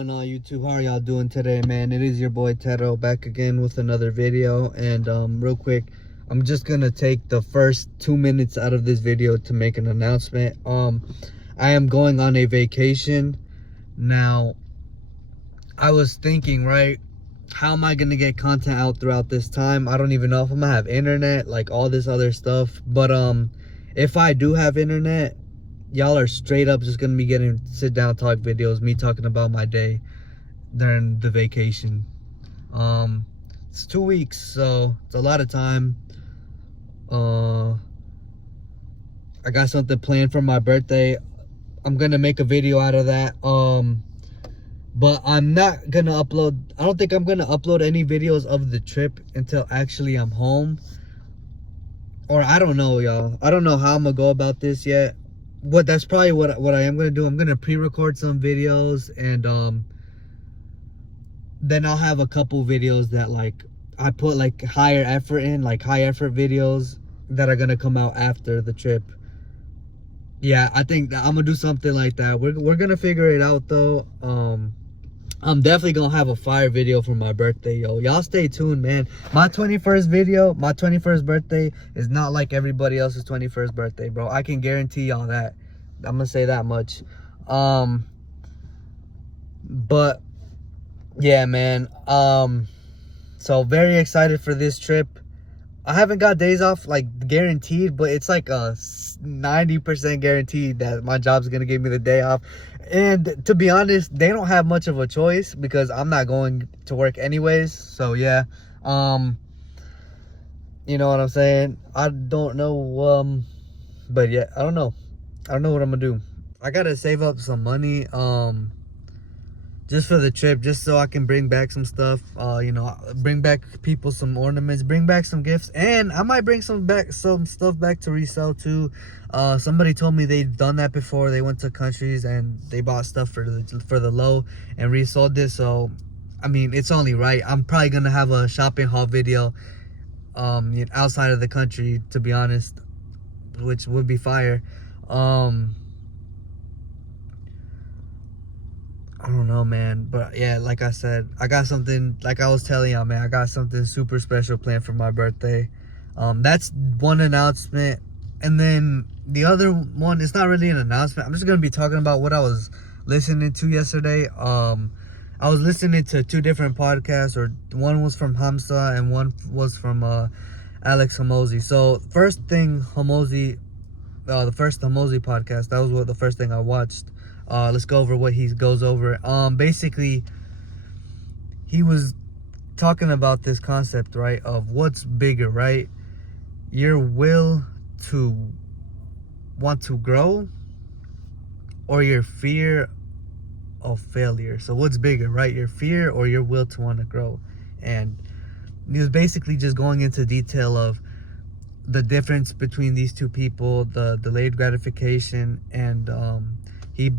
On YouTube, how are y'all doing today, man? It is your boy Tero back again with another video. And real quick, I'm just gonna take the first 2 minutes out of this video to make an announcement. I am going on a vacation. Now, I was thinking, right, how am I gonna get content out throughout this time? I don't even know if I'm gonna have internet, like all this other stuff. But if I do have internet, y'all are straight up just gonna be getting sit down talk videos, me talking about my day during the vacation. It's 2 weeks, so it's a lot of time. I got something planned for my birthday. I'm gonna make a video out of that. But I'm not gonna upload, I don't think I'm gonna upload any videos of the trip until actually I'm home. Or I don't know, y'all. I don't know how I'm gonna go about this yet. That's probably what I am gonna do. I'm gonna pre-record some videos, and then I'll have a couple videos that like I put like higher effort in, like high effort videos that are gonna come out after the trip. Yeah, I think that I'm gonna do something like that. We're gonna figure it out though. I'm definitely gonna have a fire video for my birthday, yo. Y'all stay tuned, man. My 21st video, my 21st birthday is not like everybody else's 21st birthday, bro. I can guarantee y'all that. I'm gonna say that much. But yeah, man. So very excited for this trip. I haven't got days off like guaranteed, but it's like a 90% guaranteed that my job's gonna give me the day off. And to be honest, they don't have much of a choice because I'm not going to work anyways. So yeah, you know what I'm saying? I don't know, but yeah, I don't know what I'm gonna do. I gotta save up some money, just for the trip, just so I can bring back some stuff, you know, bring back people some ornaments, bring back some gifts, and I might bring some stuff back to resell too. Somebody told me they've done that before. They went to countries and they bought stuff for the low and resold it. So I mean, it's only right. I'm probably gonna have a shopping haul video outside of the country, to be honest, which would be fire. I don't know, man, but yeah, like I said, I got something, like I was telling y'all, man, I got something super special planned for my birthday. That's one announcement. And then the other one, it's not really an announcement. I'm just gonna be talking about what I was listening to yesterday. I was listening to two different podcasts, or one was from Hamza and one was from Alex Hormozi. So first thing, Hormozi, the first Hormozi podcast, that was the first thing I watched. Let's go over what he goes over. Basically, he was talking about this concept, right, of what's bigger, right? Your will to want to grow, or your fear of failure. So what's bigger, right? Your fear or your will to want to grow? And he was basically just going into detail of the difference between these two people, the delayed gratification, and he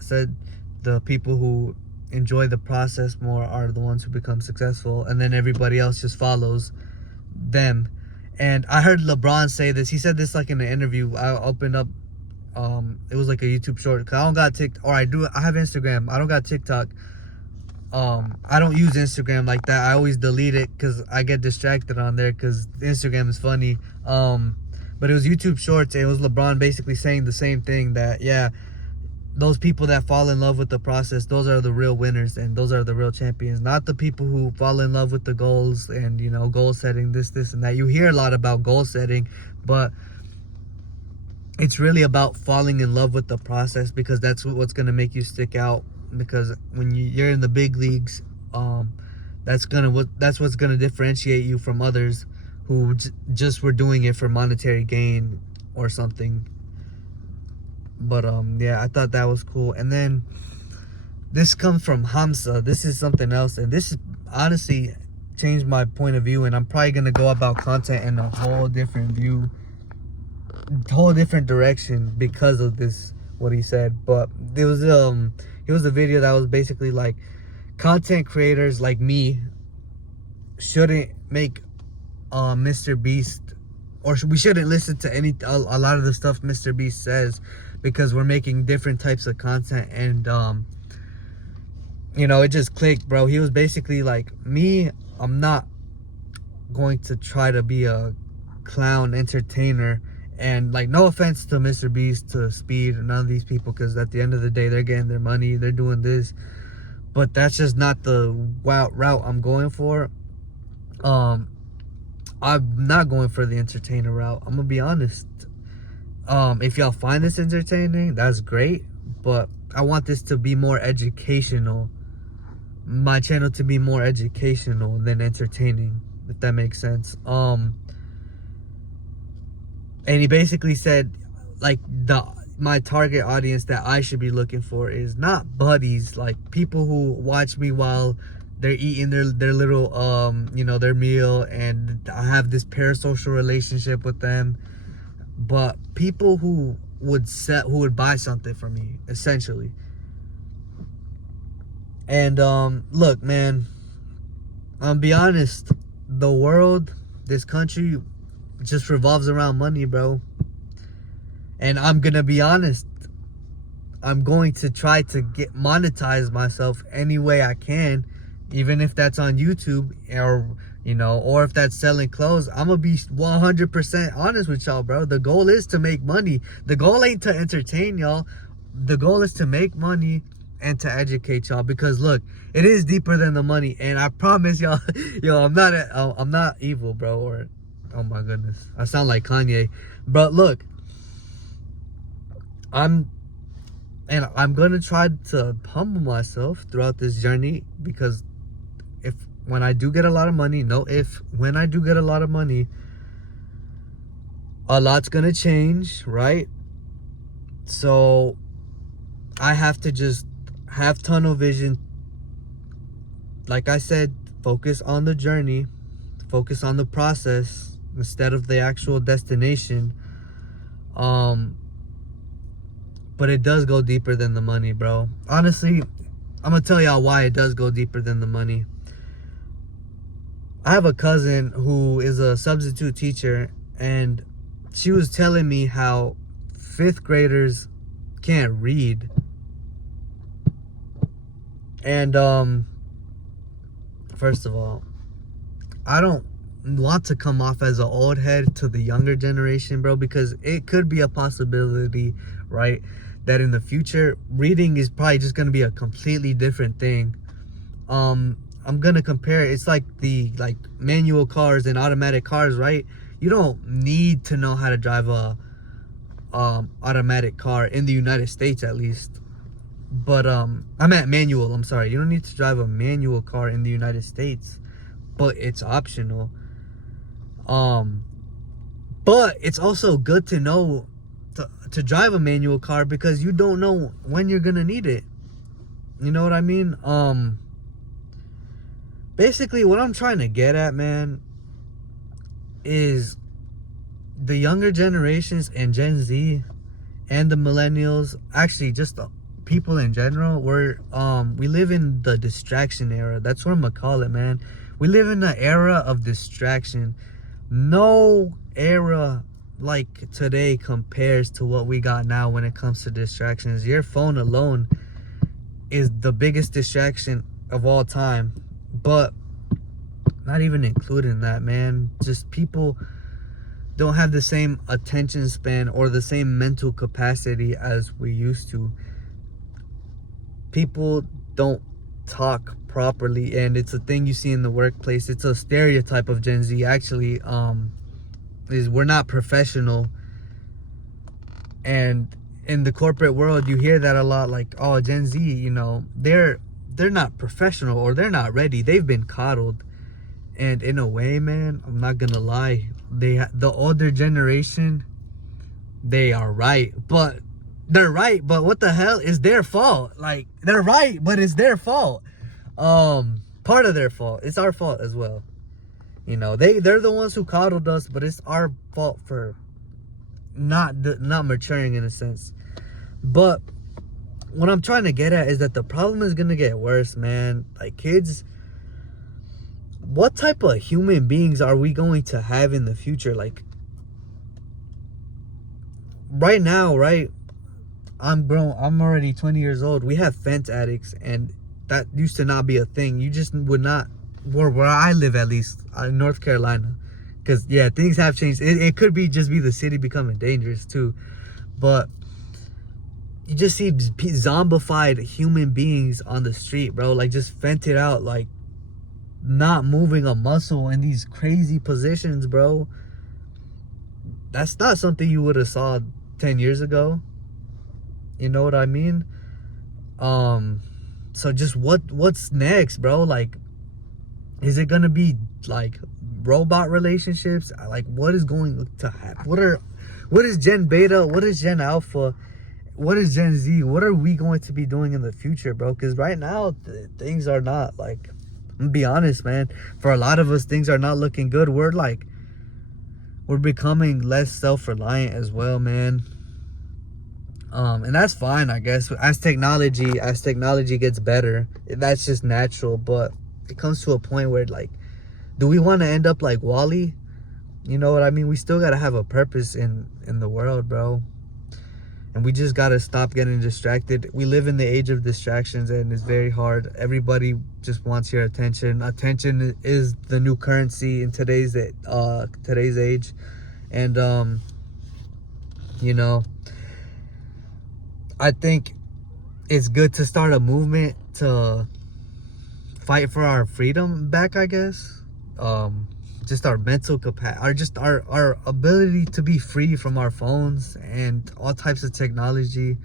said the people who enjoy the process more are the ones who become successful, and then everybody else just follows them. And I heard LeBron say this. He said this like in an interview. I opened up, it was like a YouTube short, because I don't got TikTok, or I have Instagram. I don't got TikTok. I don't use Instagram like that. I always delete it because I get distracted on there, because Instagram is funny. But it was YouTube shorts. It was LeBron basically saying the same thing, that yeah, those people that fall in love with the process, those are the real winners, and those are the real champions, not the people who fall in love with the goals and, you know, goal setting, this and that. You hear a lot about goal setting, but it's really about falling in love with the process, because that's what's going to make you stick out. Because when you're in the big leagues, that's what's going to differentiate you from others who just were doing it for monetary gain or something. But yeah, I thought that was cool. And then this comes from Hamza. This is something else, and this is honestly changed my point of view, and I'm probably gonna go about content in a whole different direction because of this, what he said. But it was a video that was basically like, content creators like me shouldn't make Mr. Beast, or we shouldn't listen to a lot of the stuff Mr. Beast says, because we're making different types of content, and you know, it just clicked, bro. He was basically like, me, I'm not going to try to be a clown entertainer. And like, no offense to Mr. Beast, to Speed, and none of these people, because at the end of the day, they're getting their money, they're doing this, but that's just not the route I'm going for. I'm not going for the entertainer route. I'm gonna be honest. If y'all find this entertaining, that's great, but I want this to be more educational. My channel to be more educational than entertaining, if that makes sense. And he basically said, like, my target audience that I should be looking for is not buddies, like people who watch me while they're eating their little you know, their meal, and I have this parasocial relationship with them, but people who would buy something from me, essentially. And look, man, I'll be honest, the world, this country, just revolves around money, bro. And I'm gonna be honest, I'm going to try to monetize myself any way I can, even if that's on YouTube, or, you know, or if that's selling clothes. I'm gonna be 100% honest with y'all, bro. The goal is to make money. The goal ain't to entertain y'all. The goal is to make money and to educate y'all, because look, it is deeper than the money. And I promise y'all, yo, I'm not evil, bro. Or, oh my goodness, I sound like Kanye. But look, I'm gonna try to humble myself throughout this journey, because when I do get a lot of money, when I do get a lot of money, a lot's gonna change, right? So I have to just have tunnel vision. Like I said, focus on the journey, focus on the process instead of the actual destination. But it does go deeper than the money, bro. Honestly, I'm gonna tell y'all why it does go deeper than the money. I have a cousin who is a substitute teacher, and she was telling me how 5th graders can't read. And first of all, I don't want to come off as an old head to the younger generation, bro, because it could be a possibility, right, that in the future reading is probably just going to be a completely different thing. I'm gonna compare it. It's like the manual cars and automatic cars, right? You don't need to know how to drive a automatic car in the United States, at least. But I'm at manual, I'm sorry. You don't need to drive a manual car in the United States, but it's optional. But it's also good to know to drive a manual car, because you don't know when you're gonna need it. You know what I mean? Basically, what I'm trying to get at, man, is the younger generations and Gen Z and the millennials, actually just the people in general, we live in the distraction era. That's what I'm gonna call it, man. We live in the era of distraction. No era like today compares to what we got now when it comes to distractions. Your phone alone is the biggest distraction of all time. But not even including that, man. Just people don't have the same attention span or the same mental capacity as we used to. People don't talk properly, and it's a thing you see in the workplace. It's a stereotype of Gen Z, actually, is we're not professional. And in the corporate world, you hear that a lot, like, oh, Gen Z, you know, they're not professional, or they're not ready. They've been coddled. And in a way, man, I'm not gonna lie, the older generation, they are right. But they're right, but what the hell is their fault? Like, they're right, but it's their fault. Part of their fault. It's our fault as well. You know, they're the ones who coddled us, but it's our fault for not maturing, in a sense. But what I'm trying to get at is that the problem is gonna get worse, man. Like, kids, what type of human beings are we going to have in the future? Like, right now, right, I'm already 20 years old. We have fence addicts, and that used to not be a thing. You just would not, where I live at least, in North Carolina. Because, yeah, things have changed. It could be just be the city becoming dangerous, too. But you just see zombified human beings on the street, bro. Like, just vented out, like, not moving a muscle in these crazy positions, bro. That's not something you would have saw 10 years ago. You know what I mean? So just what's next, bro? Like, is it gonna be like robot relationships? Like, what is going to happen? What is Gen Beta? What is Gen Alpha? What is Gen Z? What are we going to be doing in the future, bro? Because right now things are not, like, I'm gonna be honest, man. For a lot of us, things are not looking good. We're becoming less self-reliant as well, man. And that's fine, I guess. As technology gets better, that's just natural. But it comes to a point where, like, do we want to end up like Wall-E? You know what I mean? We still gotta have a purpose in the world, bro. And we just gotta stop getting distracted. We live in the age of distractions, and it's very hard. Everybody just wants your attention. Attention is the new currency in today's age. And you know, I think it's good to start a movement to fight for our freedom back, I guess. Just our mental capacity, or just our ability to be free from our phones and all types of technology,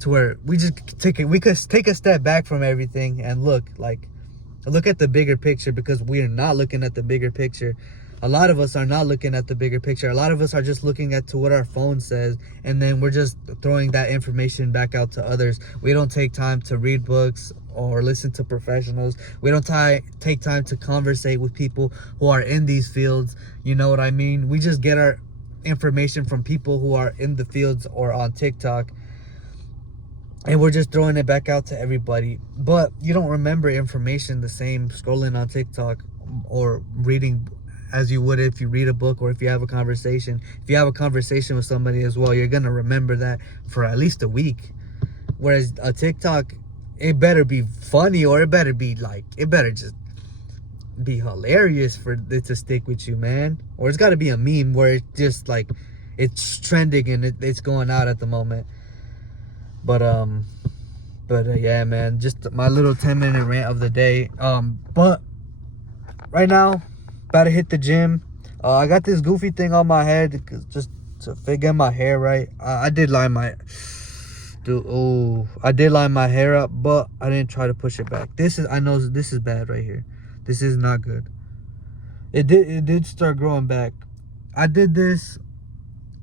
to where we could take a step back from everything and look at the bigger picture, because we are not looking at the bigger picture. A lot of us are not looking at the bigger picture. A lot of us are just looking at to what our phone says, and then we're just throwing that information back out to others. We don't take time to read books or listen to professionals. We don't take time to conversate with people who are in these fields. You know what I mean? We just get our information from people who are in the fields or on TikTok, and we're just throwing it back out to everybody. But you don't remember information the same scrolling on TikTok or reading as you would if you read a book, or if you have a conversation. If you have a conversation with somebody as well, you're gonna remember that for at least a week. Whereas a TikTok, it better be funny, or it better just be hilarious for it to stick with you, man. Or it's got to be a meme where it's just like it's trending and it's going out at the moment. But yeah, man, just my little 10-minute rant of the day. But right now, about to hit the gym. I got this goofy thing on my head just to get my hair right. I did line my hair up, but I didn't try to push it back. I know this is bad right here. This is not good. It did start growing back. I did this.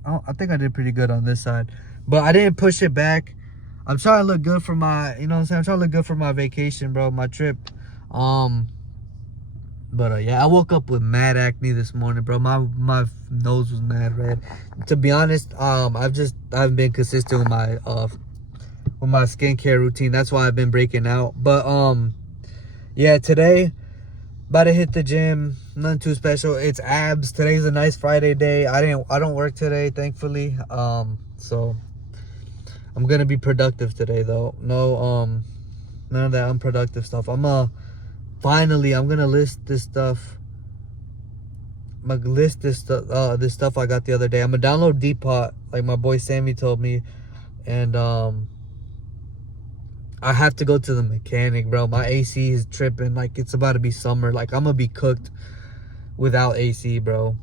I think I did pretty good on this side, but I didn't push it back. I'm trying to look good for my, you know what I'm saying? I'm trying to look good for my vacation, bro, my trip. But yeah, I woke up with mad acne this morning, bro. My nose was mad red. To be honest, I haven't been consistent with my skincare routine. That's why I've been breaking out. But yeah, today about to hit the gym. Nothing too special. It's abs. Today's a nice Friday day. I don't work today, thankfully. So I'm gonna be productive today, though. No, none of that unproductive stuff. Finally, I'm gonna list this stuff. I'm gonna list this stuff I got the other day. I'm gonna download Depot, like my boy Sammy told me, and I have to go to the mechanic, bro. My AC is tripping. Like, it's about to be summer. Like, I'm gonna be cooked without AC, bro.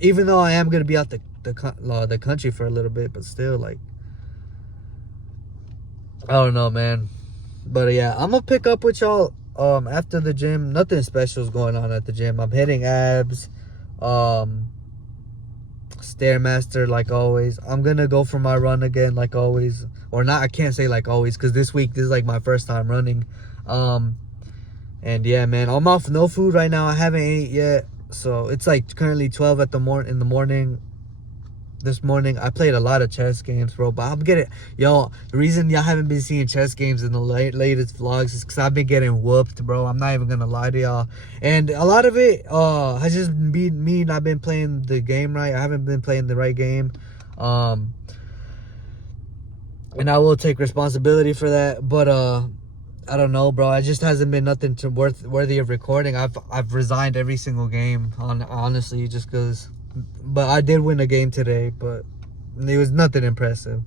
Even though I am gonna be out the country for a little bit, but still, like, I don't know, man. But yeah, I'm gonna pick up with y'all after the gym. Nothing special is going on at the gym. I'm hitting abs, Stairmaster like always. I'm gonna go for my run again like always, or not. I can't say like always, because this is like my first time running. And yeah, man, I'm off no food right now. I haven't ate yet, so it's like currently 12 in the morning. This morning I played a lot of chess games, bro, but I'm getting, the reason y'all haven't been seeing chess games in the latest vlogs is because I've been getting whooped, bro. I'm not even gonna lie to y'all, and a lot of it has just been me not been playing the game right. I haven't been playing the right game, and I will take responsibility for that. But I don't know, bro. It just hasn't been nothing to worthy of recording. I've resigned every single game, honestly, just because. But I did win a game today, but it was nothing impressive.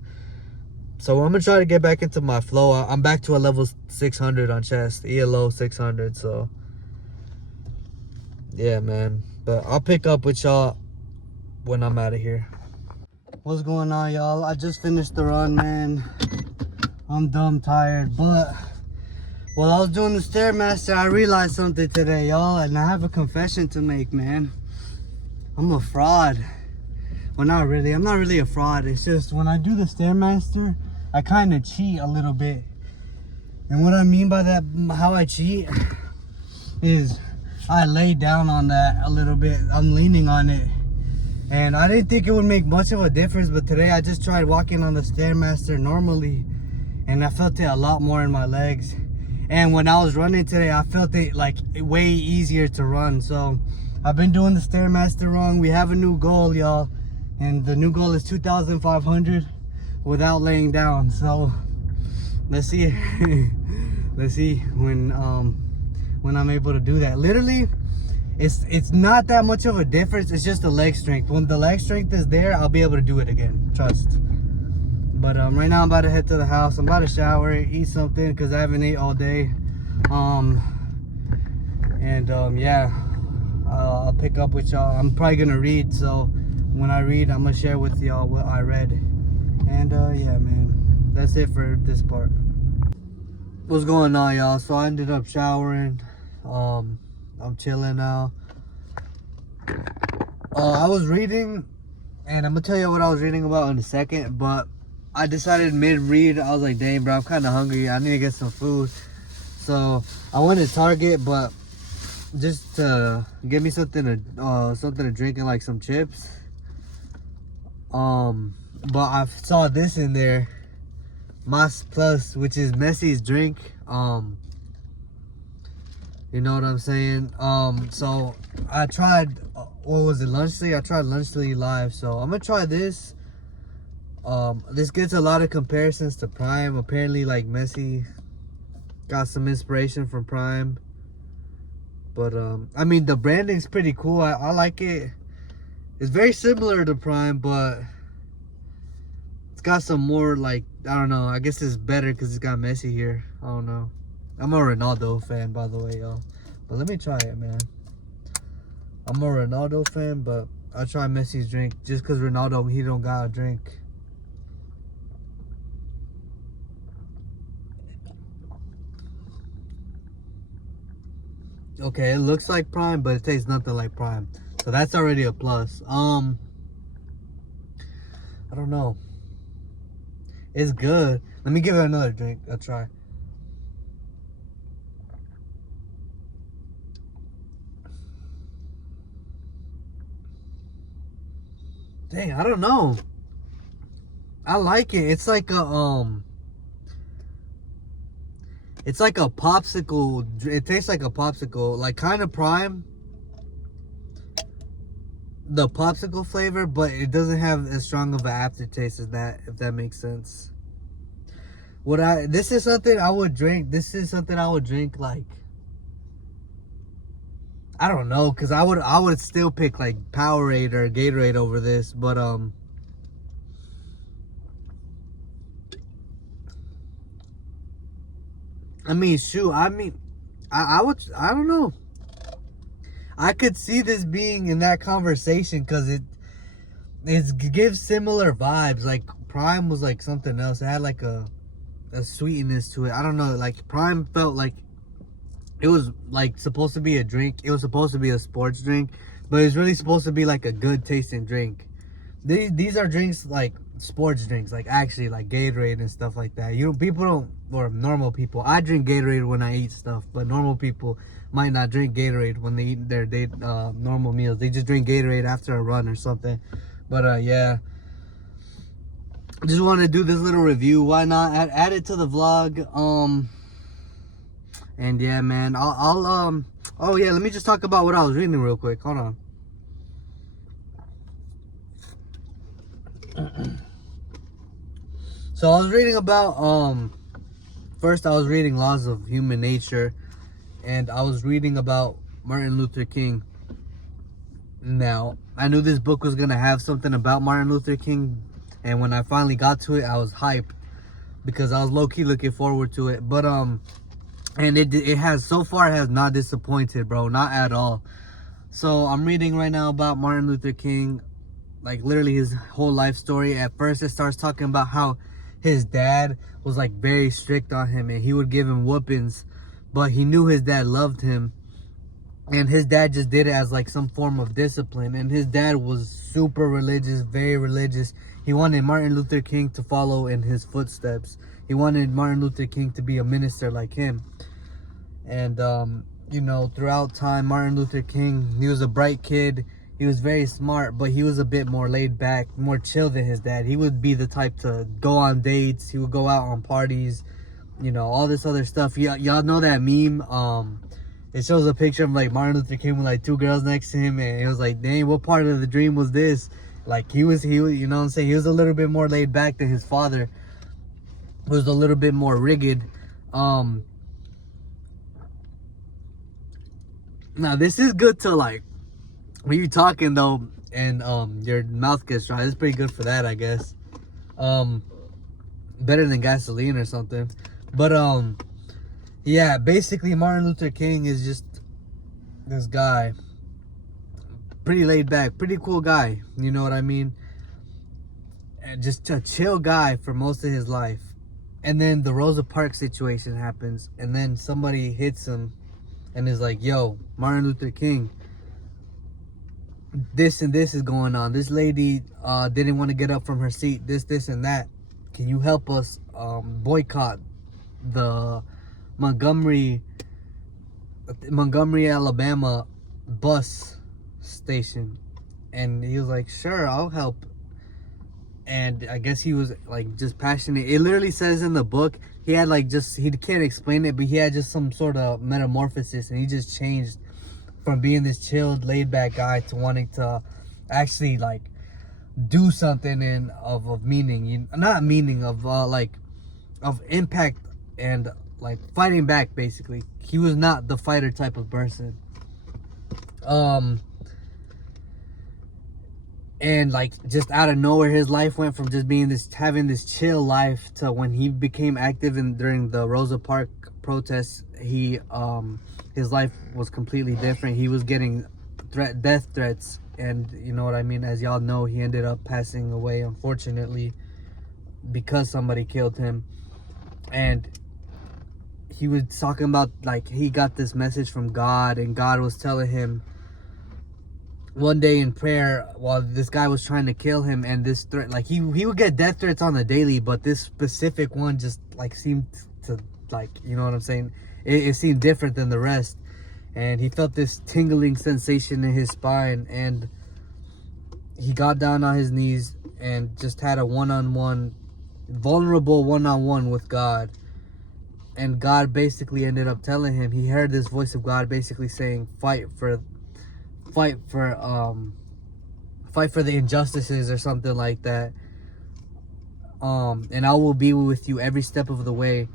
So I'm gonna try to get back into my flow. I'm back to a level 600 on chest, ELO 600. So yeah, man. But I'll pick up with y'all when I'm out of here. What's going on, y'all? I just finished the run, man. I'm dumb tired, but while I was doing the Stairmaster, I realized something today, y'all, and I have a confession to make, man. I'm a fraud. Well, not really. I'm not really a fraud. It's just when I do the Stairmaster, I kind of cheat a little bit. And what I mean by that, how I cheat, is I lay down on that a little bit. I'm leaning on it. And I didn't think it would make much of a difference, but today I just tried walking on the Stairmaster normally, and I felt it a lot more in my legs. And when I was running today, I felt it like way easier to run. So I've been doing the Stairmaster wrong. We have a new goal, y'all, and the new goal is 2,500 without laying down. So let's see. Let's see when I'm able to do that. Literally, it's not that much of a difference. It's just the leg strength. When the leg strength is there, I'll be able to do it again, trust. But right now I'm about to head to the house. I'm about to shower, eat something, because I haven't ate all day. Yeah, I'll pick up with y'all. I'm probably gonna read, so when I read, I'm gonna share with y'all what I read. And yeah, man, that's it for this part. What's going on, y'all? So I ended up showering. I'm chilling now. I was reading, and I'm gonna tell you what I was reading about in a second, but I decided mid-read, I was like, dang, bro, I'm kind of hungry. I need to get some food. So I went to Target, but just to get me something to drink and like some chips. But I saw this in there, Mas Plus, which is Messi's drink. You know what I'm saying? So I tried, what was it, Lunchly? I tried Lunchly Live, so I'm gonna try this. This gets a lot of comparisons to Prime. Apparently, like, Messi got some inspiration from Prime. But I mean, the branding's pretty cool. I like it. It's very similar to Prime, but it's got some more, like, I don't know, I guess it's better because it's got Messi here. I don't know. I'm a Ronaldo fan, by the way, y'all. But let me try it, man. I'm a Ronaldo fan, but I'll try Messi's drink just because Ronaldo, he don't got a drink. Okay, it looks like Prime, but it tastes nothing like Prime. So that's already a plus. I don't know. It's good. Let me give it another drink. I'll try. Dang, I don't know. I like it. It's like a it's like a popsicle. It tastes like a popsicle, like kind of Prime, the popsicle flavor, but it doesn't have as strong of an aftertaste as that, if that makes sense. This is something I would drink. This is something I would drink, like, I don't know, cause I would still pick like Powerade or Gatorade over this, but I mean, shoot, I don't know. I could see this being in that conversation because it gives similar vibes. Like Prime was like something else. It had like a sweetness to it. I don't know. Like Prime felt like it was like supposed to be a drink. It was supposed to be a sports drink, but it's really supposed to be like a good tasting drink. These are drinks like sports drinks, like actually like Gatorade and stuff like that. People don't, or normal people. I drink Gatorade when I eat stuff, but normal people might not drink Gatorade when they eat their normal meals. They just drink Gatorade after a run or something. But yeah, just want to do this little review. Why not add it to the vlog? And yeah, man, I'll oh yeah, let me just talk about what I was reading real quick. Hold on. So I was reading about first I was reading Laws of Human Nature, and I was reading about Martin Luther King. Now, I knew this book was gonna have something about Martin Luther King, and when I finally got to it, I was hyped because I was low-key looking forward to it. But and it has, so far, has not disappointed, bro, not at all. So I'm reading right now about Martin Luther King, like literally his whole life story. At first it starts talking about how his dad was like very strict on him and he would give him whoopings, but he knew his dad loved him, and his dad just did it as like some form of discipline. And his dad was super religious, very religious. He wanted Martin Luther King to follow in his footsteps. He wanted Martin Luther King to be a minister like him. And you know, throughout time, Martin Luther King, he was a bright kid. He was very smart, but he was a bit more laid back, more chill than his dad. He would be the type to go on dates. He would go out on parties, you know, all this other stuff. Y'all know that meme? It shows a picture of like Martin Luther King with like two girls next to him, and it was like, dang, what part of the dream was this? Like he was, you know what I'm saying? He was a little bit more laid back than his father, who was a little bit more rigid. Now this is good to like, when you're talking though, and your mouth gets dry, it's pretty good for that, I guess. Better than gasoline or something. But yeah, basically Martin Luther King is just this guy, pretty laid back, pretty cool guy, you know what I mean? And just a chill guy for most of his life. And then the Rosa Parks situation happens, and then somebody hits him and is like, yo, Martin Luther King, this and this is going on. This lady didn't want to get up from her seat, this and that. Can you help us boycott the Montgomery, Alabama bus station? And he was like, sure, I'll help. And I guess he was like just passionate. It literally says in the book, he had like just, he can't explain it, but he had just some sort of metamorphosis, and he just changed from being this chilled, laid back guy to wanting to actually like do something in of meaning, not meaning, of like of impact, and like fighting back. Basically, he was not the fighter type of person. And like just out of nowhere, his life went from just being this, having this chill life, to when he became active during the Rosa Parks protests, he his life was completely different. He was getting death threats, and you know what I mean, as y'all know, he ended up passing away, unfortunately, because somebody killed him. And he was talking about like he got this message from God, and God was telling him one day in prayer while this guy was trying to kill him, and this threat, like he would get death threats on the daily, but this specific one just like seemed to, like, you know what I'm saying, it seemed different than the rest. And he felt this tingling sensation in his spine, and he got down on his knees and just had a vulnerable one-on-one with God. And God basically ended up telling him, he heard this voice of God basically saying, fight for the injustices, or something like that, and I will be with you every step of the way.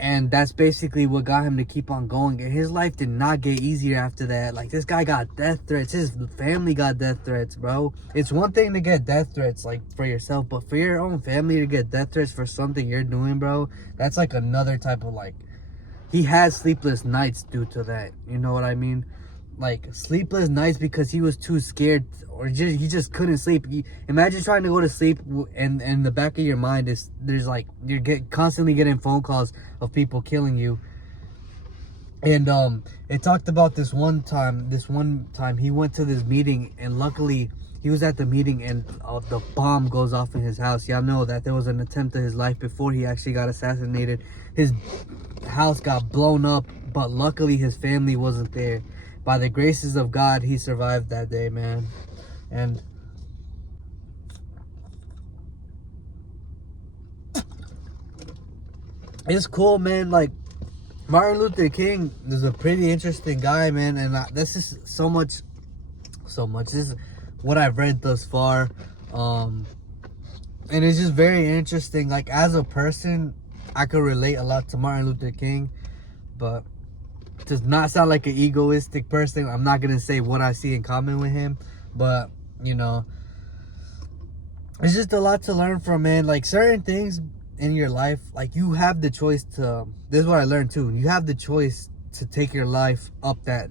And that's basically what got him to keep on going. And his life did not get easier after that. Like, this guy got death threats, his family got death threats, bro. It's one thing to get death threats like for yourself, but for your own family to get death threats for something you're doing, bro, that's like another type of, like, he had sleepless nights due to that, you know what I mean? Like, sleepless nights because he was too scared, or he just couldn't sleep. Imagine trying to go to sleep, and in the back of your mind there's like, you're constantly getting phone calls of people killing you. And it talked about this one time he went to this meeting, and luckily he was at the meeting, and the bomb goes off in his house. Y'all know that there was an attempt to his life before he actually got assassinated. His house got blown up, but luckily his family wasn't there. By the graces of God, he survived that day, man. And it's cool, man. Like, Martin Luther King is a pretty interesting guy, man. And this is so much. This is what I've read thus far. And it's just very interesting. Like, as a person, I could relate a lot to Martin Luther King, but does not sound like an egoistic person. I'm not gonna say what I see in common with him, but you know, it's just a lot to learn from, man. Like certain things in your life, like you have the choice to. This is what I learned too. You have the choice to take your life up that.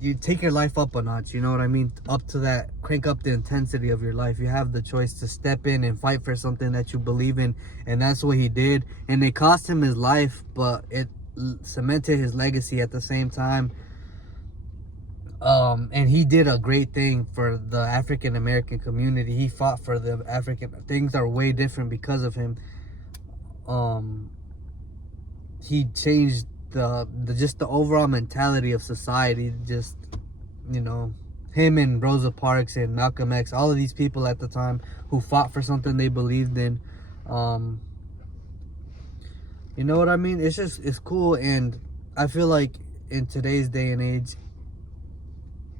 You take your life up a notch. You know what I mean? Up to that, crank up the intensity of your life. You have the choice to step in and fight for something that you believe in, and that's what he did. And it cost him his life, but it cemented his legacy at the same time. And he did a great thing for the African American community. He fought for the African. Things are way different because of him. He changed the just the overall mentality of society. Just, you know, him and Rosa Parks and Malcolm X, all of these people at the time who fought for something they believed in. You know what I mean? It's cool, and I feel like in today's day and age,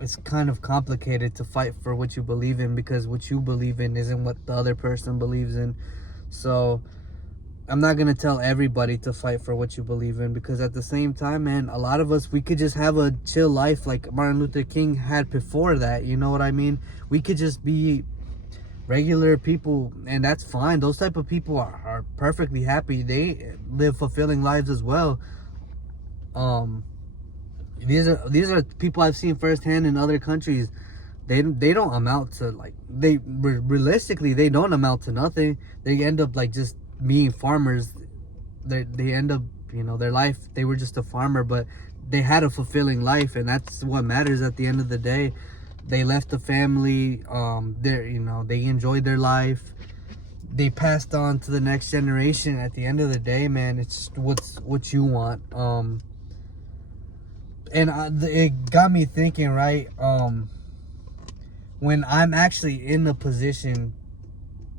it's kind of complicated to fight for what you believe in, because what you believe in isn't what the other person believes in. So I'm not gonna tell everybody to fight for what you believe in, because at the same time, man, a lot of us, we could just have a chill life like Martin Luther King had before that. You know what I mean? We could just be regular people, and that's fine. Those type of people are perfectly happy. They live fulfilling lives as well. These are people I've seen firsthand in other countries. They don't amount to, like, realistically they don't amount to nothing. They end up like just being farmers. They end up, you know, their life, they were just a farmer, but they had a fulfilling life, and that's what matters at the end of the day. They left the family. You know, they enjoyed their life. They passed on to the next generation. At the end of the day, man, it's what you want. And it got me thinking, right? When I'm actually in a position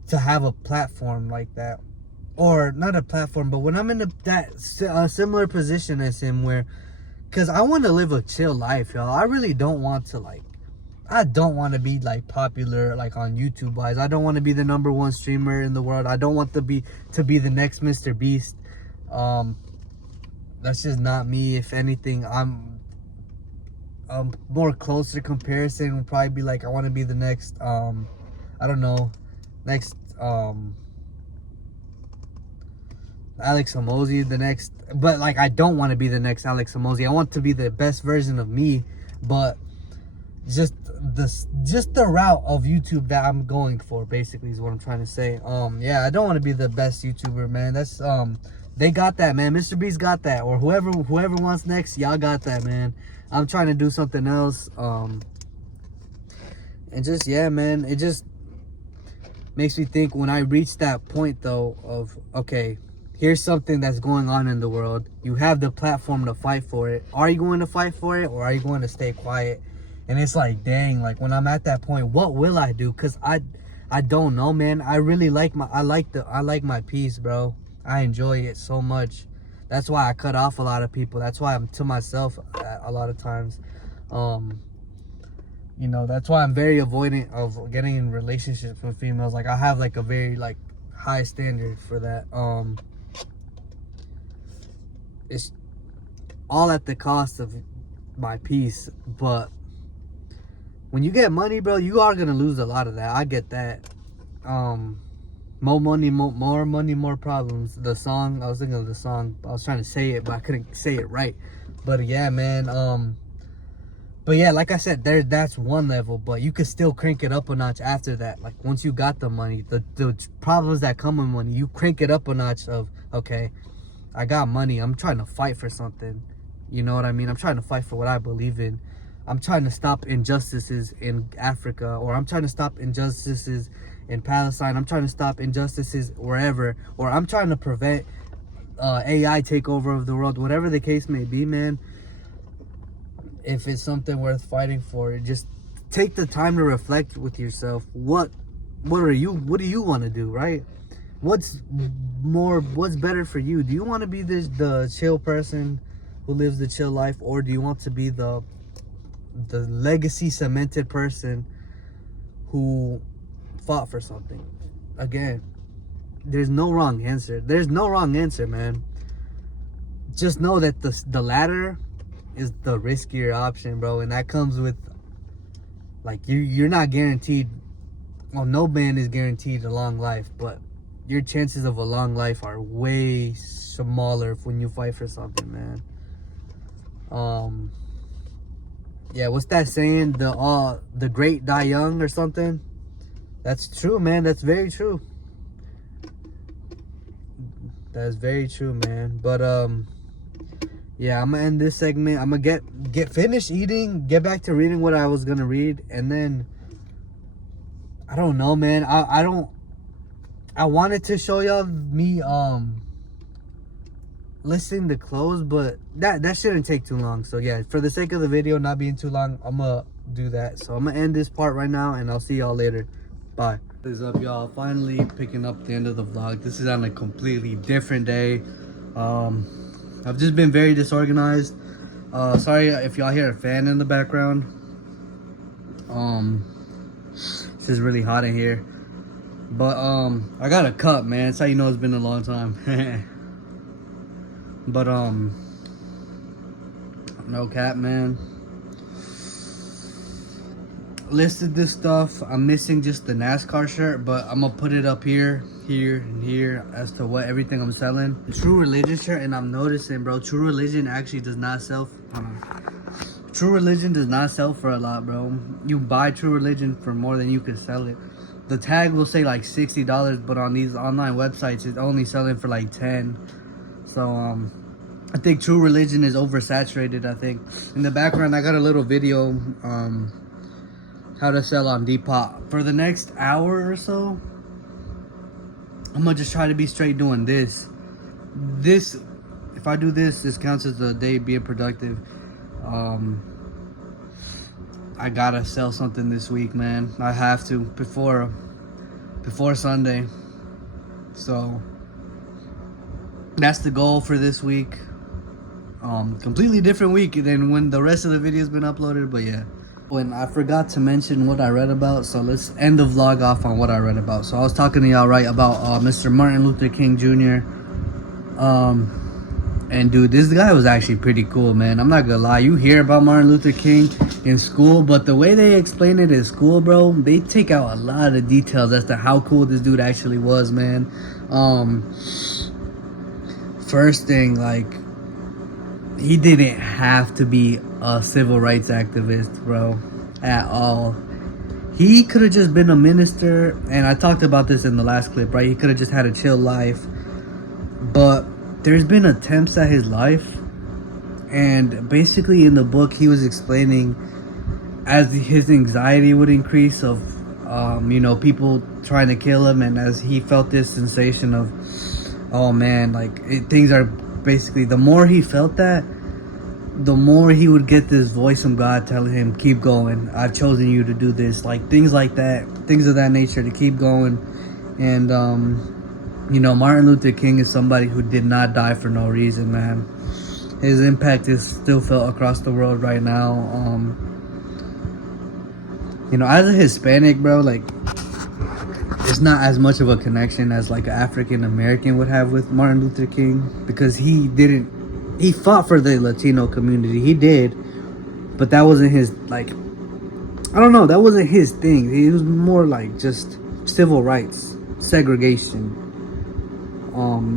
to have a platform like that, or not a platform, but when I'm in a similar position as him, where, because I want to live a chill life, y'all. I really don't want to, like, I don't want to be like popular, like on YouTube wise. I don't want to be the #1 streamer in the world. I don't want to be the next Mr. Beast. That's just not me. If anything, I'm more closer comparison would probably be like, I want to be the next I don't know, next Alex Hormozi, the next, but like I don't want to be the next Alex Hormozi. I want to be the best version of me, but just the route of YouTube that I'm going for, basically, is what I'm trying to say. Yeah, I don't want to be the best YouTuber, man. That's they got that, man. Mr. Beast got that, or whoever wants next, y'all got that, man. I'm trying to do something else. And just, yeah, man, it just makes me think, when I reach that point though of, okay, here's something that's going on in the world. You have the platform to fight for it. Are you going to fight for it, or are you going to stay quiet? And it's like, dang, like when I'm at that point, what will I do? Cause I don't know, man. I really like I like my peace, bro. I enjoy it so much. That's why I cut off a lot of people. That's why I'm to myself a lot of times. You know, that's why I'm very avoidant of getting in relationships with females. Like, I have like a very like high standard for that. It's all at the cost of my peace. But when you get money, bro, you are gonna lose a lot of that. I get that. More money, more money, more problems. The song, I was thinking of the song. I was trying to say it, but I couldn't say it right. But yeah, man. But yeah, like I said, that's one level, but you could still crank it up a notch after that. Like, once you got the money, the problems that come with money, you crank it up a notch of, okay, I got money. I'm trying to fight for something. You know what I mean? I'm trying to fight for what I believe in. I'm trying to stop injustices in Africa, or I'm trying to stop injustices in Palestine. I'm trying to stop injustices wherever, or I'm trying to prevent AI takeover of the world. Whatever the case may be, man. If it's something worth fighting for, just take the time to reflect with yourself. What do you want to do, right? What's better for you? Do you want to be the chill person who lives the chill life, or do you want to be the legacy cemented person who fought for something? Again, there's no wrong answer. There's no wrong answer, man. Just know that the latter is the riskier option, bro, and that comes with, like, you're not guaranteed. Well, no man is guaranteed a long life, but your chances of a long life are way smaller when you fight for something, man. Yeah, what's that saying? The great die young or something? That's true, man. That's very true. That's very true, man. But yeah, I'm gonna end this segment. I'm gonna get finished eating, get back to reading what I was gonna read, and then I don't know, man. I wanted to show y'all me listing the clothes, but that shouldn't take too long. So yeah, for the sake of the video not being too long, I'm gonna do that. So I'm gonna end this part right now, and I'll see y'all later. Bye. What is up, y'all? Finally picking up the end of the vlog. This is on a completely different day. I've just been very disorganized. Sorry if y'all hear a fan in the background. It's just really hot in here. But I got a cup, man. That's how you know it's been a long time. But no cap, man. Listed this stuff. I'm missing just the NASCAR shirt, but I'm gonna put it up here, and here as to what everything I'm selling. The True Religion shirt, and I'm noticing, bro, True Religion actually does not sell. True Religion does not sell for a lot, bro. You buy True Religion for more than you can sell it. The tag will say like $60, but on these online websites, it's only selling for like 10. So I think True Religion is oversaturated. I think in the background I got a little video how to sell on Depop. For the next hour or so, I'm gonna just try to be straight doing this. If I do this counts as the day being productive. I gotta sell something this week, man. I have to before Sunday. So that's the goal for this week. Completely different week than when the rest of the video's been uploaded, but yeah. When I forgot to mention what I read about, so let's end the vlog off on what I read about. So I was talking to y'all, right, about Mr. Martin Luther King Jr. And dude, this guy was actually pretty cool, man. I'm not gonna lie, you hear about Martin Luther King in school, but the way they explain it in school, bro, they take out a lot of details as to how cool this dude actually was, man. First thing, like, he didn't have to be a civil rights activist, bro, at all. He could have just been a minister, and I talked about this in the last clip, right? He could have just had a chill life. But there's been attempts at his life, and basically in the book he was explaining as his anxiety would increase of you know, people trying to kill him, and as he felt this sensation of, oh man, like things are basically, the more he felt that, the more he would get this voice from God telling him, keep going, I've chosen you to do this, like things like that, things of that nature, to keep going. And you know, Martin Luther King is somebody who did not die for no reason, man. His impact is still felt across the world right now. You know, as a Hispanic, bro, like, it's not as much of a connection as like an African American would have with Martin Luther King, because he fought for the Latino community. He did, but that wasn't his, like, I don't know, that wasn't his thing. He was more like just civil rights, segregation.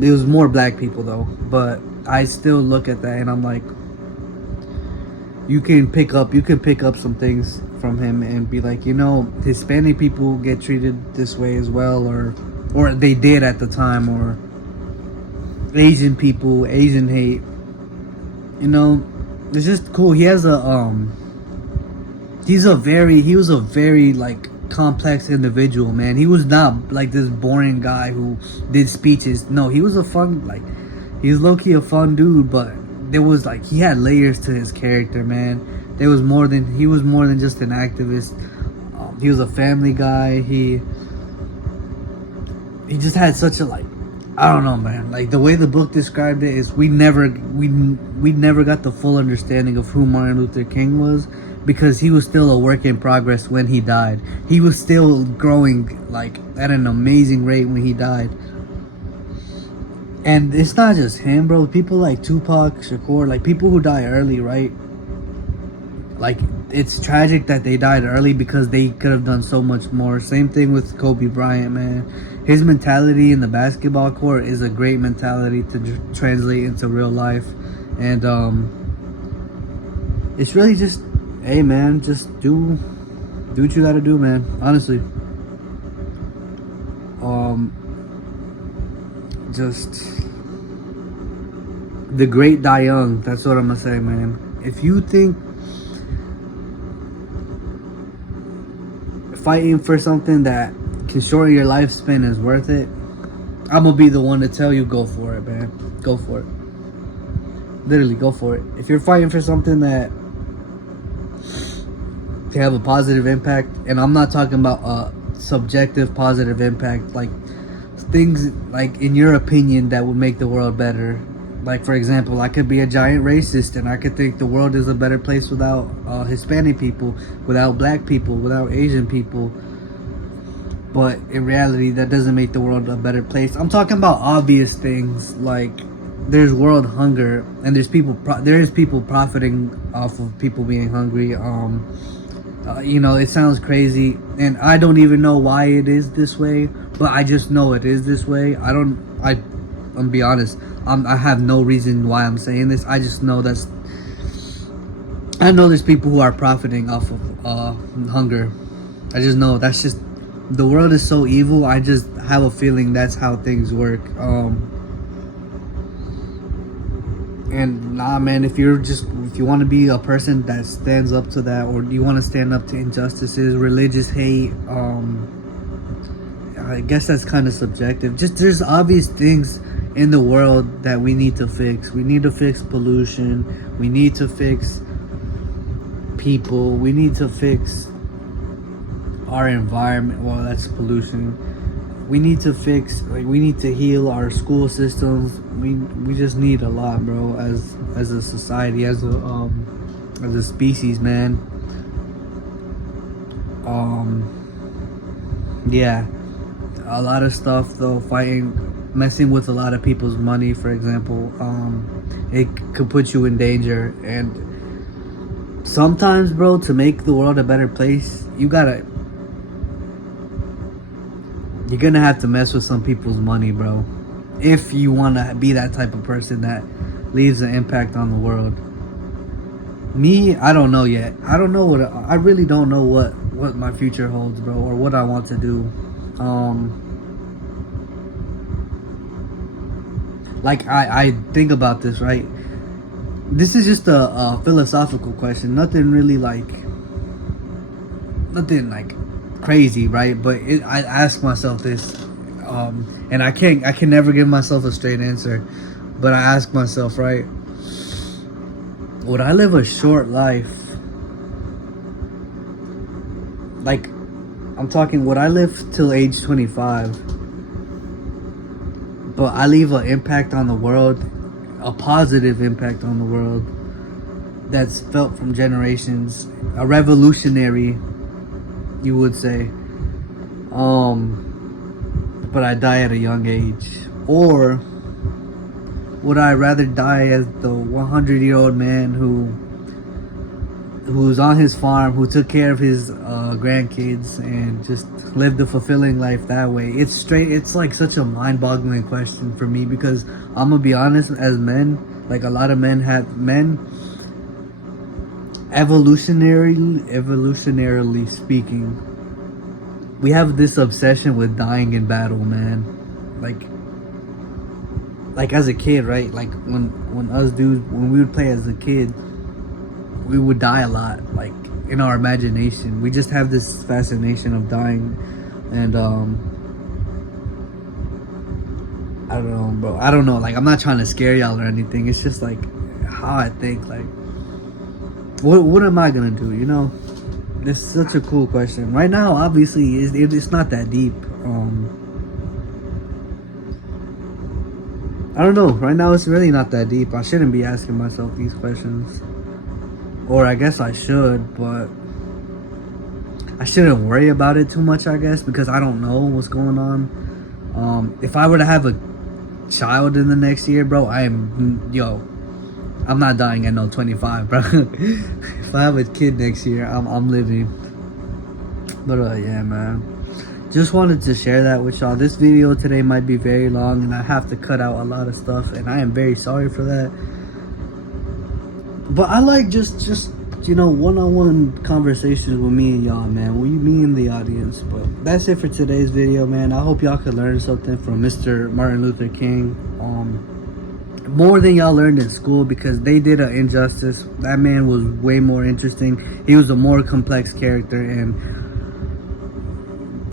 It was more black people though, but I still look at that and I'm like, you can pick up some things from him and be like, you know, Hispanic people get treated this way as well, or they did at the time, or Asian people, Asian hate. You know, it's just cool. He has he was a very like complex individual, man. He was not like this boring guy who did speeches. No, he was a fun, like, he was low-key a fun dude, but there was like, he had layers to his character, man. He was more than just an activist. He was a family guy. He just had such a, like, I don't know, man. Like, the way the book described it is we never got the full understanding of who Martin Luther King was, because he was still a work in progress when he died. He was still growing like at an amazing rate when he died. And it's not just him, bro. People like Tupac Shakur, like people who die early, right? Like, it's tragic that they died early because they could have done so much more. Same thing with Kobe Bryant, man. His mentality in the basketball court is a great mentality to translate into real life. And it's really just, hey man, just do what you gotta do, man. Honestly. Just the great die young. That's what I'm gonna say, man. If you think fighting for something that can shorten your lifespan is worth it, I'm gonna be the one to tell you, go for it, man. Go for it. Literally, go for it. If you're fighting for something that can have a positive impact, and I'm not talking about a subjective positive impact, like things like in your opinion that would make the world better. Like, for example, I could be a giant racist and I could think the world is a better place without Hispanic people, without black people, without Asian people. But in reality, that doesn't make the world a better place. I'm talking about obvious things like there's world hunger and there is people profiting off of people being hungry. It sounds crazy, and I don't even know why it is this way, but I just know it is this way. I'm gonna be honest. I have no reason why I'm saying this. I just know I know there's people who are profiting off of hunger. I just know that's just, the world is so evil. I just have a feeling that's how things work. And nah, man, if you want to be a person that stands up to that, or you want to stand up to injustices, religious hate, I guess that's kind of subjective. Just, there's obvious things in the world that we need to fix. We need to fix pollution. We need to fix people. We need to fix our environment. Well, that's pollution. We need to we need to heal our school systems. We just need a lot, bro, as a society, as a species, man. Yeah, a lot of stuff though. Messing with a lot of people's money, for example, it could put you in danger. And sometimes, bro, to make the world a better place, you're gonna have to mess with some people's money, bro, if you want to be that type of person that leaves an impact on the world. Me, I don't know yet. I really don't know what my future holds, bro, or what I want to do. Like, I think about this, right? This is just a philosophical question. Nothing like crazy, right? But I ask myself this, and I can never give myself a straight answer. But I ask myself, right? Would I live a short life? Like, I'm talking, would I live till age 25? But I leave an impact on the world, a positive impact on the world that's felt from generations, a revolutionary, you would say. But I die at a young age. Or would I rather die as the 100-year-old man who's on his farm, who took care of his grandkids and just lived a fulfilling life that way? It's like such a mind-boggling question for me, because I'm gonna be honest, as men, like a lot of men evolutionarily speaking, we have this obsession with dying in battle, man. Like as a kid, right? Like when we would play as a kid, we would die a lot, like in our imagination. We just have this fascination of dying. And I don't know, bro. I don't know, like, I'm not trying to scare y'all or anything. It's just like how I think. Like, what am I gonna do, you know? This is such a cool question. Right now, obviously, it's not that deep. I don't know. Right now, it's really not that deep. I shouldn't be asking myself these questions. Or I guess I should, but I shouldn't worry about it too much, I guess, because I don't know what's going on. If I were to have child in the next year, bro, I'm not dying at no 25, bro. If I have a kid next year, I'm living. But yeah, man, just wanted to share that with y'all. This video today might be very long, and I have to cut out a lot of stuff, and I am very sorry for that. But I like just you know, one-on-one conversations with me and y'all, man. With me and the audience. But that's it for today's video, man. I hope y'all could learn something from Mr. Martin Luther King. More than y'all learned in school, because they did an injustice. That man was way more interesting. He was a more complex character, and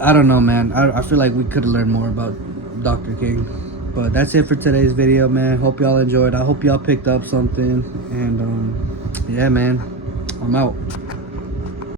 I don't know, man. I feel like we could have learned more about Dr. King. But that's it for today's video, man. Hope y'all enjoyed. I hope y'all picked up something. And yeah, man, I'm out.